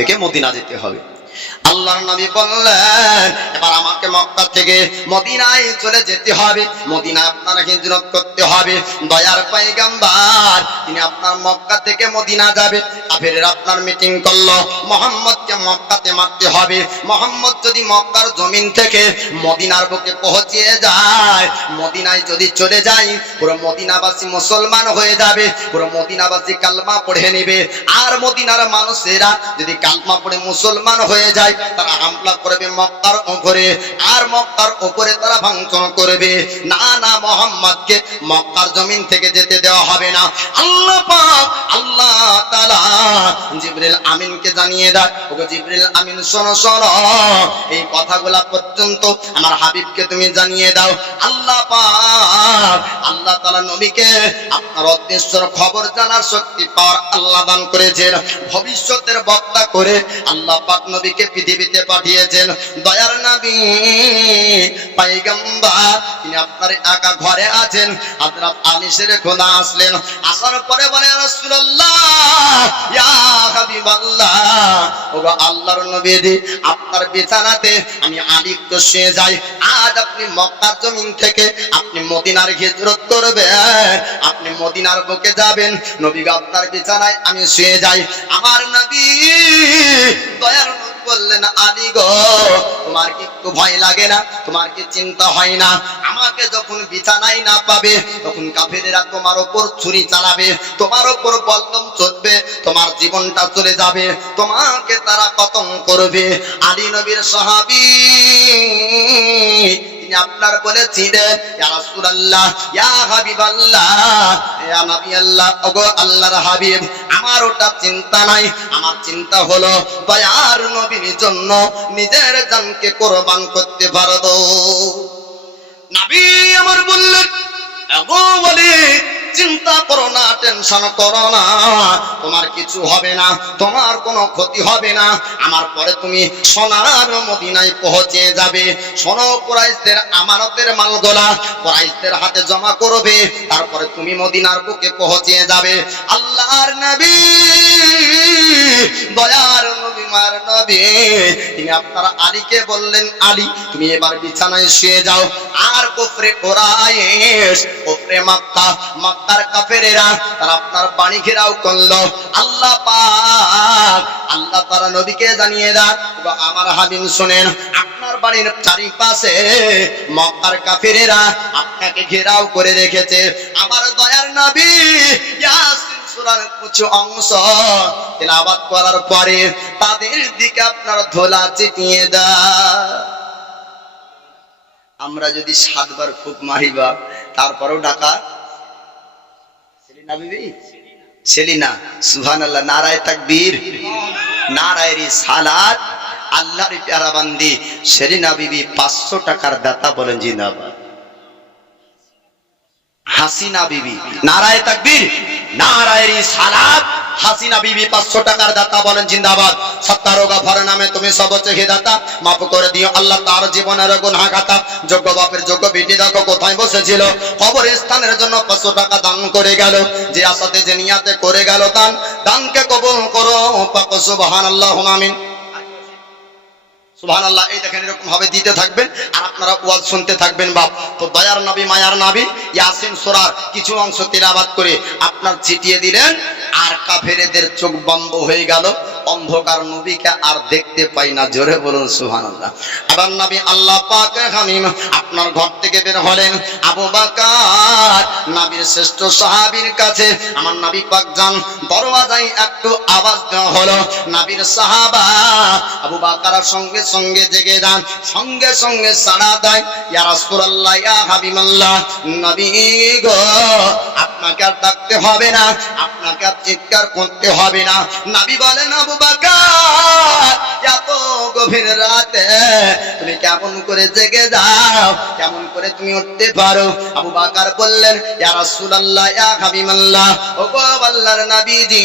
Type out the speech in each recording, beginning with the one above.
থেকে মদিনা যেতে হবে। আল্লাহর নবী বললেন এবার আমাকে মক্কা থেকে মদিনায় চলে যেতে হবে, মদিনায় আপনারা হিজরত করতে হবে। দয়ার পয়গম্বর তিনি আপনার মক্কা থেকে মদিনা যাবে, কাফেররা আপনার মিটিং করলো মুহাম্মদকে মক্কাতে মারতে হবে। মুহাম্মদ যদি মক্কার জমিন থেকে মদিনার বুকে পৌঁছিয়ে যায়, মদিনায় যদি চলে যায়, পুরো মদিনাবাসী মুসলমান হয়ে যাবে, পুরো মদিনাবাসী কালমা পড়ে নেবে। আর মদিনার মানুষেরা যদি কালমা পড়ে মুসলমান হয়ে যায়, তারা হামলা করবে মক্কার উপরে, আর মক্কার উপরে তারা ভাঙচুর করবে। না না, মুহাম্মদকে মক্কার জমিন থেকে যেতে দেওয়া হবে না। আল্লাহ পাক আল্লাহ তাআলা জিবরিল আমিনকে জানিয়ে দেয়, ওগো জিবরিল আমিন শোনো শোনো, এই কথাগুলা পর্যন্ত আমার হাবিবকে তুমি জানিয়ে দাও। আল্লাহ পাক আল্লাহ তাআলা নবীকে আপনার অদৃশ্যের খবর জানার শক্তি পাওয়ার আল্লাহ দান করেছেন। ভবিষ্যতের বক্তা করে আল্লাহ পাক নবীকে পৃথিবীতে পাঠিয়েছেন। দয়ার নবী পয়গম্বর তিনি আপনার একা ঘরে আছেন, হযরত আনিসের খোদা আসলেন, আসার পরে বলে রাসূলুল্লাহ ইয়া হাবিবাল্লাহ, ওগো আল্লাহর নবী আপনার বিছানাতে আমি আলী তো শুয়ে যাই। আজ আপনি মক্কার জমিন থেকে আপনি মদিনার হিজরত করবেন, আপনি মদিনার বুকে যাবেন, নবী আপনার বিছানায় আমি শুয়ে যাই। আমার নবী দয়ার বললেন আলী গো, তোমার কি একটু ভয় লাগে না? তোমার কি চিন্তা হয় না? আমাকে যখন বিছানায় না পাবে, তখন কাফেরেরা তোমার উপর ছুরি চালাবে, তোমার উপর বল্লম চলবে, তোমার জীবনটা চলে যাবে, তোমাকে তারা কতল করবে। আলী নবীর সাহাবী, তিনি আপনার বলেছিলেন ইয়া রাসূলুল্লাহ ইয়া হাবিবাল্লাহ ইয়া নবী আল্লাহ, ওগো আল্লাহর হাবিব, আমার ওটা চিন্তা নাই, আমার চিন্তা হলো দয়ার নবীর জন্য নিজের জানকে কুরবান করতে পারবো। নবী আমার বললেন ওগো ওলি, চিন্তা করো না, টেনশন করো না, তোমার কিছু হবে না, তোমার কোনো ক্ষতি হবে না। আমার পরে তুমি সোনার মদিনায় পৌঁছে যাবে। সোনা কুরাইশদের আমানতের মালগুলা কুরাইশদের হাতে জমা করবে, তারপরে তুমি মদিনার বুকে পৌঁছে যাবে। আল্লাহর নবী দয়ার নবী মার নবী তিনি আপনার আলীকে বললেন আলী তুমি এবার বিছানায় শুয়ে যাও। আর কুফরে কুরাইশ, কুফরে মক্কা, মক্কার কাফেরেরা তারা আপনার বাড়ি ঘেরাও করলো। আল্লাহ পাক আল্লাহ তাআলা নবীকে জানিয়ে দেন, আমার হাবিব শুনেন, আপনার বাড়ির চারিপাশে মক্কার কাফেরেরা আপনাকে ঘেরাও করে রেখেছে। আমার দয়ার নবী ইয়াসিন সূরার কিছু অংশ তেলাওয়াত করার পরে তাদের দিকে আপনার ধোলা ছিটিয়ে দেন। আমরা যদি 7 বার ফুক মারিবা, তারপরেও ডাকা সেলিনা বিবি, সেলিনা, সুবহানাল্লাহ, নারায়ে তাকবীর, নারায়ে রিসালাত। আল্লাহর প্যারা বান্দি সেলিনা বিবি 500 টাকার দাতা, বলেন জিন্দাবাদ। হাসিনা বিবি, নারায়ে তাকবীর, নারায়ে রিসালাত। হাসিনা বিবি 500 টাকার দাতা, বলেন জিন্দাবাদ। সত্তার গফার নামে তুমি সবচেয়ে চেয়ে দাতা, মাফ করে দিও আল্লাহ তার জীবনের গুনাহ খাতা। যোগ্য বাপের যোগ্য বেটি দেখো কোথায় বসেছিল, কবরস্থানের জন্য 500 টাকা দান করে গেল। যে আশাতে যে নিয়াতে করে গেল দান, দানকে কবুল করো পাক সুবহানাল্লাহ আমিন। সুবহানাল্লাহ। এই দেখেন এরকম ভাবে দিতে থাকবেন আর আপনারা ওয়াজ শুনতে থাকবেন। বাপ তো দয়ার নবী মায়ার নবী ইয়াসিন সূরার কিছু অংশ তিলাওয়াত করে আপনার ছিটিয়ে দিলেন, আর কাফেরদের চোখ বন্ধ হয়ে গেল, অন্ধকার নবীকে আর দেখতে পাই না। জোরে বলুন সুবহানাল্লাহ। আবার নবী আল্লাহ পাকের হাবিব আপনার ঘর থেকে বের হলেন। আবু বকর নবীর শ্রেষ্ঠ সাহাবীর কাছে আমার নবী পাক যান, দরওয়াজায় একটু আওয়াজ দেওয়া হলো। নবীর সাহাবা আবু বকর সঙ্গে সঙ্গে জেগে যান, সঙ্গে সঙ্গে সাড়া দেয়, ইয়া রাসূলুল্লাহ ইয়া হাবিবাল্লাহ, নবী গো আপনাকে আর ডাকতে হবে না, আপনাকে আর চিৎকার করতে হবে না। নবী বলেন আবু বকর এত গভীর রাতে তুমি কেমন করে জেগে যাও, কেমন করে তুমি উঠতে পারো? আবু বকর বললেন, ইয়া রাসূলুল্লাহ, ইয়া হাবিবাল্লাহ, ওগো আল্লাহর নবীজি,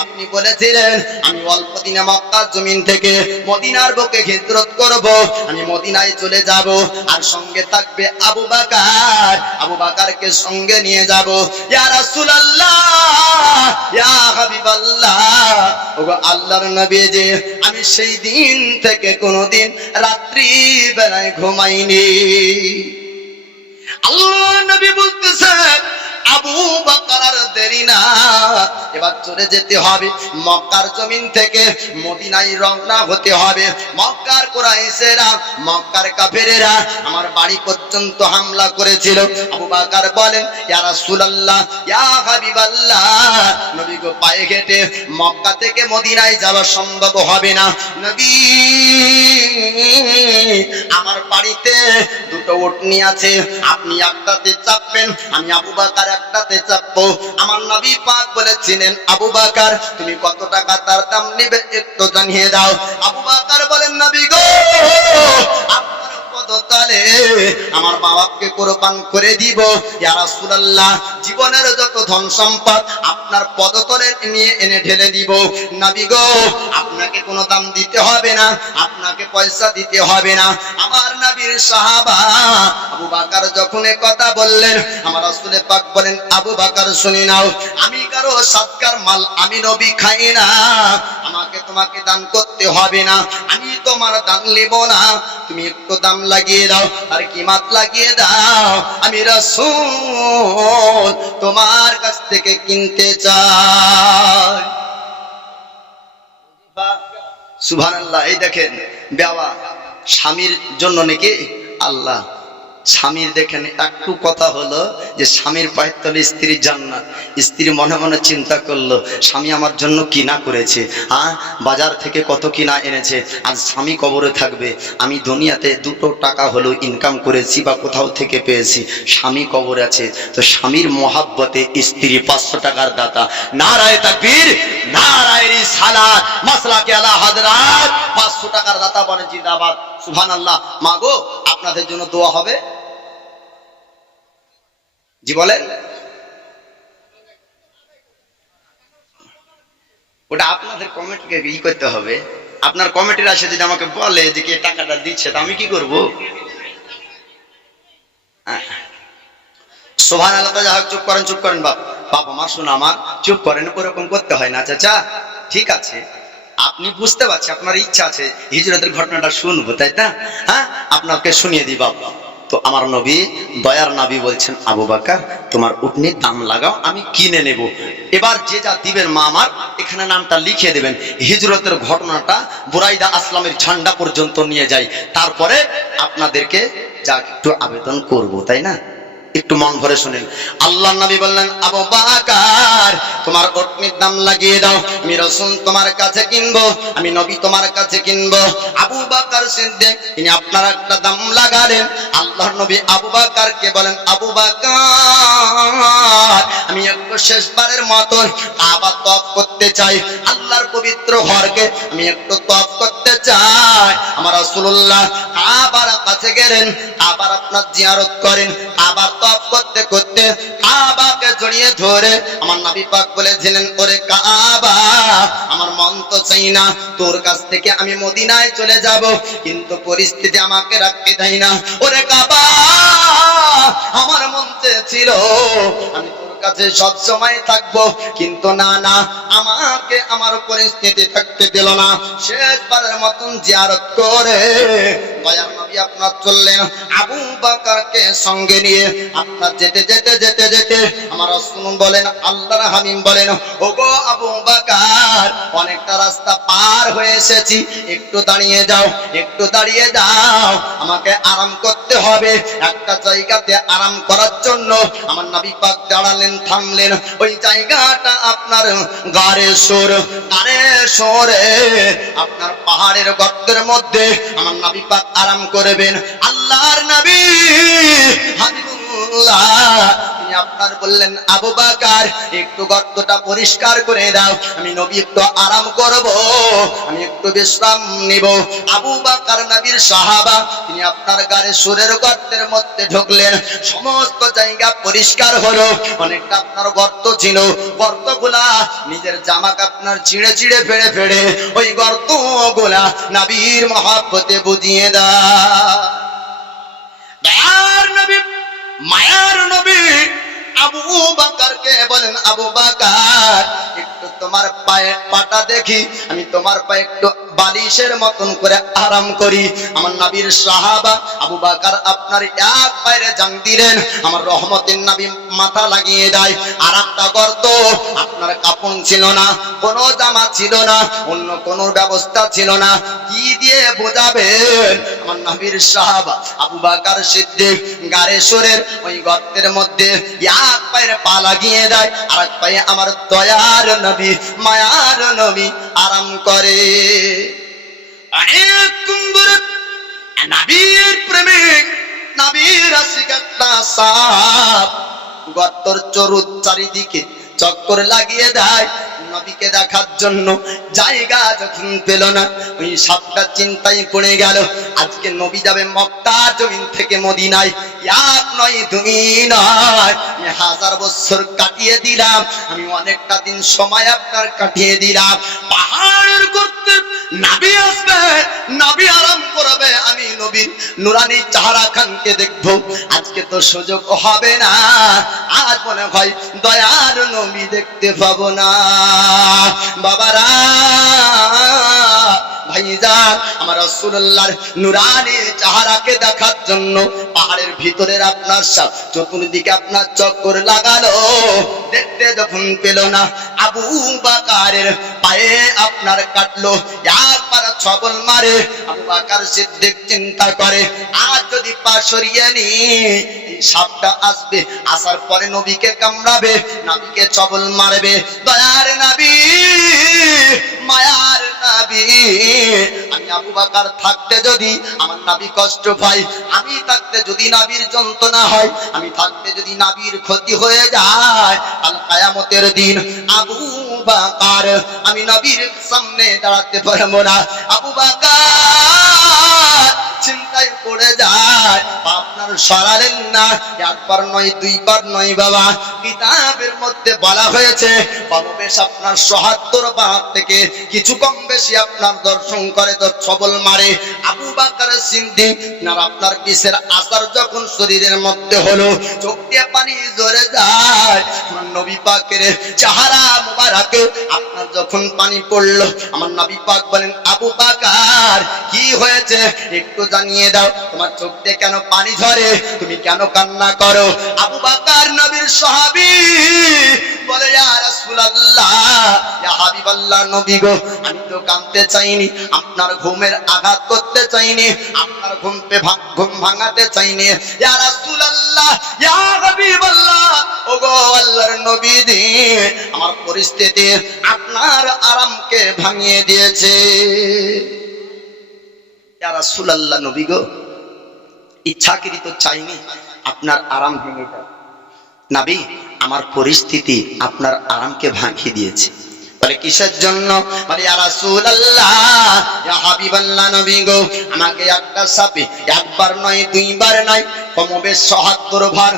আপনি বলেছিলেন আমি অল্প দিনে মক্কার জমিন থেকে মদিনার বুকে হিজরত করব, আমি মদিনায় চলে যাব, আর সঙ্গে থাকবে আবু বকর, আবু বকরকে সঙ্গে নিয়ে যাব। ইয়া রাসূলুল্লাহ, ইয়া হাবিবাল্লাহ, ওগো আল্লাহর নবীজি, আমি সেই দিন থেকে কোনোদিন রাত্রি বেলায় ঘুমাইনি। আল্লাহ নবী বলতেছেন, আবু বকর আর দেরি না, এবার চলে যেতে হবে মক্কার জমিন থেকে মদিনায় রওনা হতে হবে। মক্কার কুরাইশেরা, মক্কার কাফেরেরা আমার বাড়ি পর্যন্ত হামলা করেছিল। আবু বকর বলেন, ইয়া রাসূলুল্লাহ, ইয়া হাবিবাল্লাহ, নবী গো, পায়ে হেঁটে মক্কা থেকে মদিনায় যাওয়া সম্ভব হবে না। নবী, আমার বাড়িতে দুটো উটনি আছে, আপনি একটাতে চাপবেন, আমি আবু বকর একটাতে চাপবো। আমার নবী পাক বলেছিলেন, আবু বকর তুমি কত টাকা তার দাম নেবে একটু জানিয়ে দাও। আবু বকর বলেন, নবী গো, আপনার পদতলে আমার বাবাকে কোরবান করে দিব। ইয়া রাসূলুল্লাহ, জীবনের যত ধন সম্পদ আপনার পদতলে নিয়ে এনে ঢেলে দিব। নবী গো, আপনাকে কোনো দাম দিতে হবে না, আপনাকে পয়সা দিতে হবে না। আমার নবীর সাহাবা আবু বকর যখন এ কথা বললেন, আমার রাসূল পাক বলেন, আবু বকর শুনে নাও, আমি কারো সৎকার মাল আমি নবী খাই না, আমাকে তোমাকে দান করতে হবে না, আমি তোমার দান নেব না, তুমি একটু দাম লাগিয়ে দাও, আর কিমাত লাগিয়ে দাও, আমি রাসূল তোমার কাছ থেকে কিনতে চাই। সুবহানাল্লাহ। এই দেখেন বাবা, স্বামীর জন্য নাকি আল্লাহ, স্বামীর দেখেন একটু কথা হলো যে স্বামীর পায়ের তলে স্ত্রীর জান্নাত। স্ত্রী মনে মনে চিন্তা করলো, স্বামী আমার জন্য কিনা করেছে, বাজার থেকে কত কিনা এনেছে, আজ স্বামী কবরে থাকবে, আমি দুনিয়াতে দুটো টাকা হলো ইনকাম করেছি বা কোথাও থেকে পেয়েছি, স্বামী কবরে আছে, তো স্বামীর মহাব্বতে স্ত্রী 500 টাকার দাতা। নারায়ে তাকবীর, নারায়ে রিসালাত, মাসলাকে আলা হযরত, 500 টাকার দাতা বনে জিন্দাবাদ। সুবহানাল্লাহ। মা গো, আপনাদের জন্য দোয়া হবে। জি বলেন। ওটা আপনাদের কমিটিকে ই করতে হবে। আপনার কমিটির আসে যদি আমাকে বলে যে কে টাকাটা দিচ্ছে, তা আমি কি করব? সুবহানাল্লাহ। তো যাই, চুপ করেন, চুপ করেন বাপ, বাপ আমার, শোনা আমার, চুপ করেন, ওরকম করতে হয় না চাচা। ঠিক আছে, আপনি বুঝতে পারছি, আপনার ইচ্ছা আছে হিজরতের ঘটনাটা শুনবো, তাই না? হ্যাঁ, আপনাকে শুনিয়ে দিই বাবা। তো আমার নবী, দয়ার নবী বলছেন, আবু বকর তোমার উটনির দাম লাগাও, আমি কিনে নেব। এবার যে যা দিবেন মা আমার, এখানে নামটা লিখে দেবেন। হিজরতের ঘটনাটা বুরাইদা আসলামের ঝান্ডা পর্যন্ত নিয়ে যাই, তারপরে আপনাদেরকে যা একটু আবেদন করব, তাই না? একটু মন ভরে শুনেন। আল্লাহর নবী বললেন, আবু বকর তোমার উটনির দাম লাগিয়ে দাও, আমি রাসূল তোমার কাছে কিনবো, আমি নবী তোমার কাছে কিনবো। আবু বকর সিদ্দিক তিনি আপনার একটা দাম লাগালেন। আল্লাহর নবী আবু বকরকে বলেন, আবু বকর আমি একটু শেষবারের মতো কাবা তওয়াফ করতে চাই, আল্লাহর পবিত্র ঘরকে আমি একটু তওয়াফ করতে চাই। আমার রাসূলুল্লাহ কাবার কাছে গেলেন, কাবার আপনার জিয়ারত করেন, কাবার তওয়াফ করতে করতে কাবাকে জড়িয়ে ধরে আমার নবী পাক বলেছিলেন, ওরে কাবা, আমার মন তো চাই না তোর কাছ থেকে আমি মদিনায় চলে যাব, কিন্তু পরিস্থিতি আমাকে রাখতে দেয় না। ওরে কাবা, আমার মন চেয়েছিল আমি তোর কাছে সব সময় থাকবো, কিন্তু না না, আমাকে আমার পরিস্থিতি থাকতে দিল না। শেষবারের মতন জিয়ারত করে দয়ার নবী আপনার চললেন, আবু বকরকে সঙ্গে নিয়ে আপনার যেতে যেতে যেতে যেতে আমার রাসূল বলেন, আল্লাহর হাবিব বলেন, ওগো আবু বকর অনেকটা রাস্তা পার হয়ে এসেছি, একটু দাঁড়িয়ে যাও, একটু দাঁড়িয়ে যাও, আমাকে আরাম করতে হবে। একটা জায়গাতে আরাম করার জন্য আমার নবী পাক দাঁড়ালেন, থামলেন। ওই জায়গাটা আপনার গারে সরে আপনার পাহাড়ের গর্তের মধ্যে আমার নবী পাক আরাম করবেন। আল্লাহর নবী হাবিবুল্লাহ তিনি আপনার বললেন, আবু বকর একটু গর্তটা পরিষ্কার করে দাও, আমি নবী একটু আরাম করব। আমি একটু বিশ্রাম নিব। আবু বকর নবীর সাহাবা, তিনি আপনার গাড়ি সুরের গর্তের মধ্যে ঢুকলেন। সমস্ত জায়গা পরিষ্কার হলো। অনেকটা আপনার গর্ত ছিল, গর্তগুলা নিজের জামাকে আপনার ছিঁড়ে ছিঁড়ে ফেড়ে ফেড়ে ওই গর্তগুলা নবীর মহব্বতে বুঝিয়ে দেয়। দয়ার নবী, মায়ার নবী আবু বকরকে বলেন, আবু বকর একটু তোমার পায়ে পাটা দেখি, আমি তোমার পায়ে একটু বালিশের মতন করে আরাম করি। আমার নবীর সাহাবা আবু বকর আপনার এক পায়ে জাং দিলেন, আমার রহমতের নবী মাথা লাগিয়ে দেয়। আর একটা গর্ত, আপনার কাপড় ছিল না, কোনো জামা ছিল না, অন্য কোনো ব্যবস্থা ছিল না, কি দিয়ে বোঝাবেন? আমার নবীর সাহাবা আবু বকর সিদ্দিক গাড়ি সুরের ওই গর্তের মধ্যে এক পায়ে পা লাগিয়ে দেয়, আর এক পায়ে আমার দয়ার নবী মায়ার নবী আরাম করে। অনেক সুন্দর নবীর প্রেমিক, নবীর আশিক একটা সাপ গর্তর চারিদিকে চক্কর লাগিয়ে দেয়। নবীকে দেখার জন্য জায়গা যখন পেল না, ওই সাপটা চিন্তায় পড়ে গেল। আজকে নবী যাবে মক্কা জমিন থেকে মদিনায়, এক নয় দুই নয়, আমি 1000 বছর কাটিয়ে দিলাম, আমি অনেকটা দিন সময় আপনার কাটিয়ে দিলাম। পাহাড়ের গর্তে নবী আসবে, নবী আরাম করবে, আমি নবীর নুরানি চেহারা খানকে দেখবো। আজকে তো সুযোগ হবে না, আজ মনে হয় দয়ার নবী দেখতে পাবো না। বাবারা, ভাইজান, আমার রাসূলুল্লাহর নুরানি চেহারাকে দেখার জন্য পাহাড়ের ভিতরের আপনার চতুর্দিকে আপনার চক্কর লাগালো। দেখতে যখন পেল না, আবু বকরের পায়ে আপনার কাটলো, একবার ছবল মারে। আবু বকর সিদ্দিক চিন্তা করে, আজ যদি পা সরিয়ে নি, এই সাপটা আসবে, আসার পরে নবীকে কামড়াবে, নবীকে ছবল মারবে। দয়ার নবী, মায়ার নবী, আমি আবু বকর থাকতে যদি আমার নবী কষ্ট পায়, আমি থাকতে যদি নবীর যন্ত্রণা হয়, আমি থাকতে যদি নবীর ক্ষতি হয়ে যায়, কাল কিয়ামতের দিন আবু বকর আমি নবীর সামনে দাঁড়াতে পারবো না। আবু বকর চিন্তায় পড়ে যায়, আপনার সরালেন না। একবার নয়, দুইবার নয় বাবা, কিতাবের মধ্যে বলা হয়েছে কমবেশ আপনার ৭৭ বার থেকে কিছু কম বেশি আপনার দর্শন করে, ছবল মারে। আবু বকর সিদ্দিক না আপনার বিষের আসার যখন শরীরের মধ্যে হলো, চোখ দিয়ে পানি ঝরে যায়। আমার নবী পাকের চেহারা মুবারকে আপনার যখন পানি পড়লো, আমার নবী পাক বলেন, আবু বকর কি হয়েছে একটু জানিয়ে দাও, তোমার চোখ দিয়ে কেন পানি ঝরে, তুমি কেন কান্না করো? আবু বকর নবীর সাহাবী বলে, ইয়া রাসূলুল্লাহ, ইয়া হাবিবাল্লাহ, নবী গো, আমি তো কাঁদতে চাইনি, আপনার ঘুমের আঘাত করতে চাইনি, আপনার ঘুম ভাঙাতে চাইনি। ইয়া রাসূলুল্লাহ, ইয়া হাবিবাল্লাহ, ওগো আল্লাহর নবী, আমার পরিস্থিতি আপনার আরামকে ভাঙিয়ে দিয়েছে। ইয়া রাসূলুল্লাহ, নবী গো, ইচ্ছাকৃত চাইনি আপনার আরাম ভেঙে যায়। নবী, আমার পরিস্থিতি আপনার আরামকে ভাঙিয়ে দিয়েছে। বলে কিসের জন্য? বলে ইয়া রাসূলুল্লাহ, ইয়া হাবিবাল্লাহ, নবী গো, আমাকে একটা সাপে একবার নয়, দুইবার নয়, কমবেশ ৭৭ বার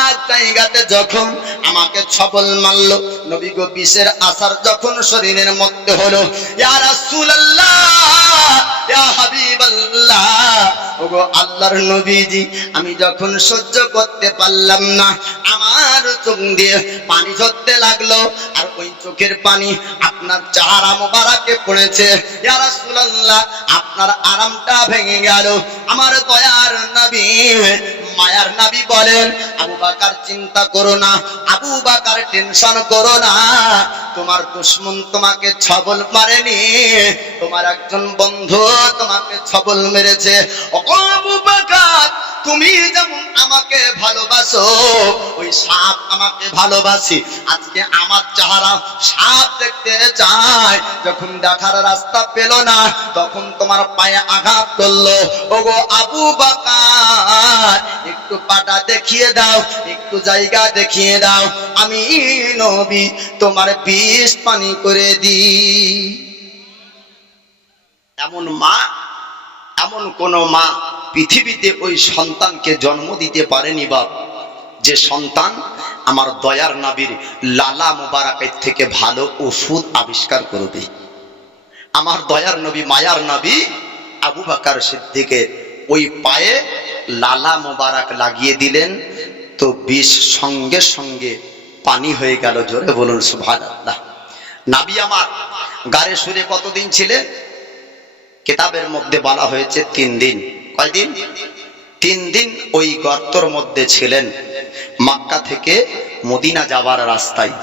এক জায়গাতে যখন আমাকে ছবল মারলো, নবী গো, বিষের আসার যখন শরীরের মধ্যে হলো, ইয়া রাসূলুল্লাহ, ইয়া হাবিবাল্লাহ, ওগো আল্লাহর নবীজি, আমি যখন সহ্য করতে পারলাম না, আমার চোখ দিয়ে পানি ঝরতে লাগলো, আর ওই চোখের পানি আপনার চেহারা মোবারকে পড়েছে। ইয়া রাসূলুল্লাহ, আপনার আরামটা ভেঙে গেল। আমার দয়ার নবী, মায়ার নবী বলেন, আবু বকর চিন্তা করো না, আবু বকর টেনশন করো না, তোমার দুশমন তোমাকে ছবল মারেনি, তোমার একজন বন্ধু তোমাকে ছবল মেরেছে। ও আবু বকর, তুমি যেমন আমাকে ভালোবাসো, ওই সাপ আমাকে ভালোবাসি। আজকে আমার চেহারা সাপ দেখতে চায়, যখন দেখার রাস্তা পেল না, তখন তোমার পায়ে আঘাত করলো। ওগো আবু বকর, একটু পাটা দেখিয়ে দাও, একটু জায়গা দেখিয়ে দাও, আমি নবী তোমার বিষ পানি করে দিই। এমন কোন মা পৃথিবীতে ওই সন্তানকে জন্ম দিতে পারেনি বাপ, যে সন্তান আমার দয়ার নবীর লালা মুবারকের থেকে ভালো ওষুধ আবিষ্কার করবে। আমার দয়ার নবী মায়ার নবী আবু বকর সিদ্দিকের ওই পায়ে লালা মুবারক লাগিয়ে দিলেন, তো বিষ সঙ্গে সঙ্গে পানি হয়ে গেল। জোরে বলুন সুবহানাল্লাহ। নবী আমার গারে সুরে কতদিন ছিলেন? কিতাবের মধ্যে বলা হয়েছে 3 দিন। কয়দিন? 3 দিন ওই গর্তর মধ্যে ছিলেন, মক্কা থেকে মদিনা যাওয়ার রাস্তায়।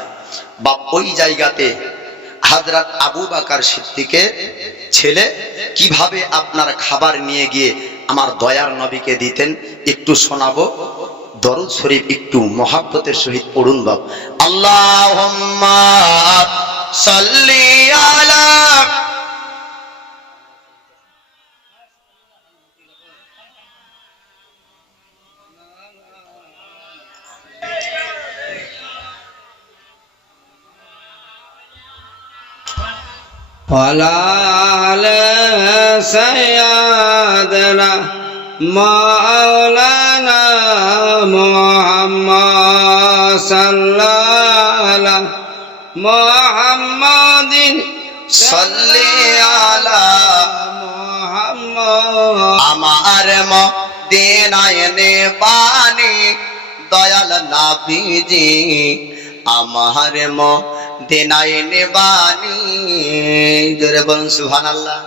বা ওই জায়গাতে হযরত আবু বকর সিদ্দিকের ছেলে কিভাবে আপনার খাবার নিয়ে গিয়ে আমার দয়ার নবীকে দিতেন একটু শোনাবো। দরুদ শরীফ একটু মহব্বতের সহিত পড়ুন বাপ। আল্লাহুম্মা সাল্লি আলা ওয়ালা সাইয়্যিদানা মাওলানা মুহাম্মদ সাল্লাল্লাহু আলা মুহাম্মাদিন সাল্লি আলা মুহাম্মদ। আমার মদিনায় নেবানি দয়াল নবীজি, আমার মদিনায় নেবানি। জোরে বলুন সুবহানাল্লাহ।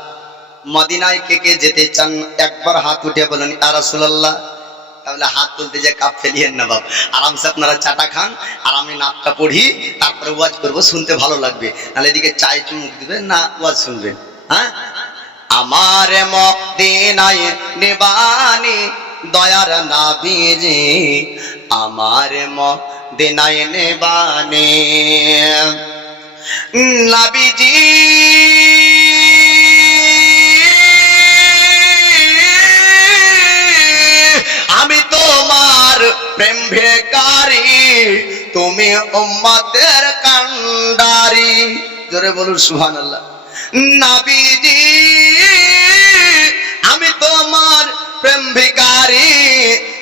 মদিনায় কে কে যেতে চান একবার হাত উঠে বলুন ইয়া রাসূলুল্লাহ। তাহলে হাত তুলতে যে কাপ ফেলিয়েন না বাপ, আরামসে আপনারা চাটা খান আর আমি নাটটা পড়ি, তারপরে ওয়াজ করবো, শুনতে ভালো লাগবে। নাহলে এদিকে চায় চুমুক দিবেন না, ওয়াজ শুনবেন। হ্যাঁ, আমার মদিনায় নেবানি দয়ার নবীজি, আমার মদিনায় নেবানি নবীজি। আমি তোমার প্রেম ভিখারি, তুমি উম্মতের কান্ডারি। জোরে বলুন সুবহানাল্লাহ। নবীজি আমি তোমার প্রেম ভিখারি,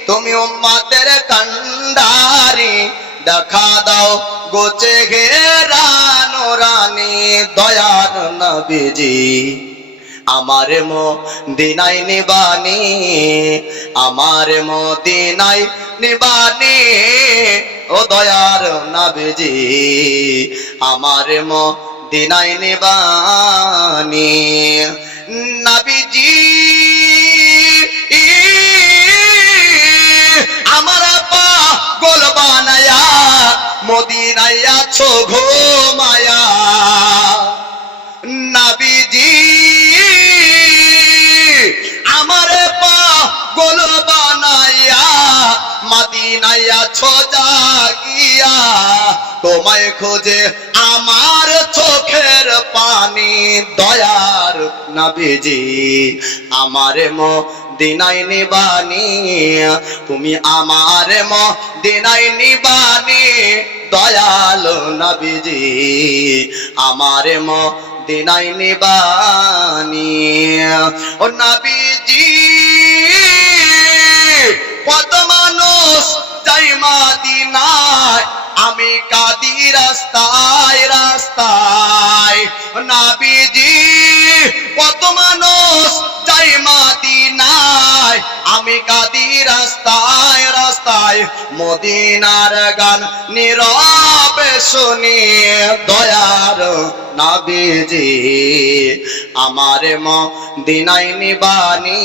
তুমি উম্মতের কান্ডারি। দেখা দাও গোচে ঘেরানো রানী দয়ার নবীজি, আমার মদিনায় নিবানি, আমার মদিনায় নিবানি ও দয়ার নবীজি, আমার মদিনায় নিবানি। নবীজি আমার পাগল বানায়া মদিনায় আছো ঘুমায়া। নবীজি আমার পাগল বানায়া মদিনায় আছো জাগিয়া, তোমায় খোঁজে আমার চোখের পানি দয়ার নবীজি, আমার মদিনায় নিবানি, তুমি আমার মদিনায় নিবানি দয়াল নবীজি, আমার মদিনায় নিবানি। ও নবীজি কত মানুষ যাই মদিনায়, আমি কাঁদি রাস্তায় রাস্তায়। নবীজি কত মানুষ যাই মদিনায়, আমি কাঁদি রাস্তায় রাস্তায়। মদিনার গান নীরবে শুনি দয়ার নবীজি, আমার মদিনায় নিবানি,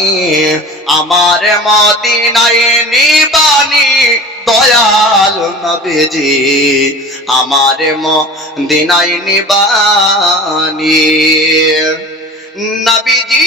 আমার মদিনায় নিবানি দয়াল নবীজি, আমার মদিনায় নিবানি। নবীজি